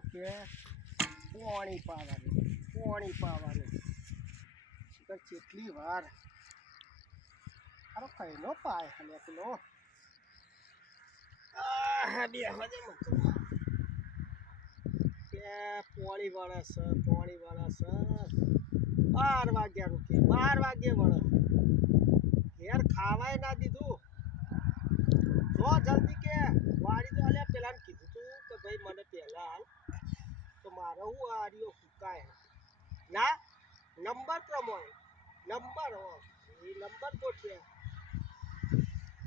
કે પોણી પાવાની પોણી પાવાની. કેટલી વાર. અરે કઈનો પાય અને પેલો? પોણી વળે છે, પોણી વળે છે. બાર વાગ્યા રૂકે, બાર વાગ્યે વળે. ઘેર ખાવાય ના દીધું. જો જલ્દી કે વાડી તો અલ્યા પેલા કીધું તું કે ભાઈ મને પહેલા હાલ તો મારે હું આ રહ્યો ફૂકાય ના નંબર પ્રમાણે, નંબર, હો, એ નંબર ગોઠવે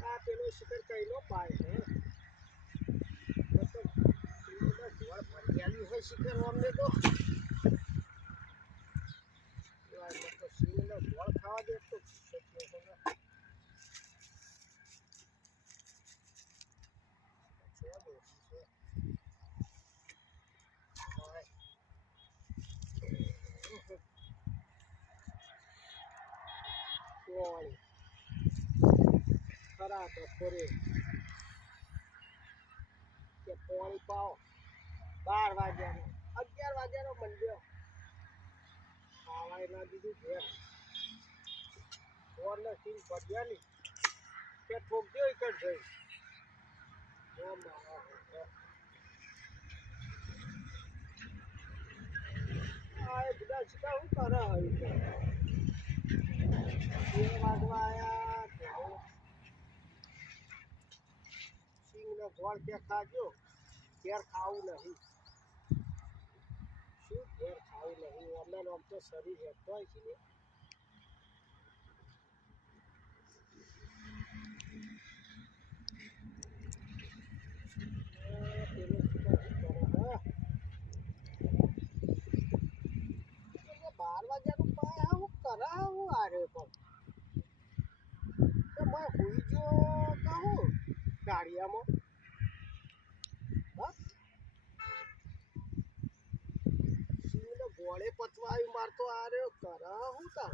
આ પેલો શિખર પાય હે મતલબ સિંહના ધોળ ભરેલી હોય શિખર અમને તો. એવા ગોળ ખાવા દે તો શક્ય પોણી ખરા બપોરે. કે પોણી પાવ. બાર વાગ્યાનો. અગિયાર વાગ્યાનો મંડ્યો ખાવાય ના દીધું ઘેર. ફોન સીન પડ્યા નહીં કે ઠોકજો એક જ જઈ. ઓ મારા. આ બધા શું કરે. હવે તો ગોળ કે ખાજો ઘેર ખાવું નહીં શું ઘેર ખાવું નહીં અમે આમ તો શરીર હેઠતો હોય છે ને આ પેલો શીખા શું કરે હે? એટલે બાર વાગ્યાનું પાય હું કરે હું આરે પણ તો મેં હુઈ ગયો કહું સિંહને ગોળે પતવા આવી મારતો આર્યો કરે હું તાર?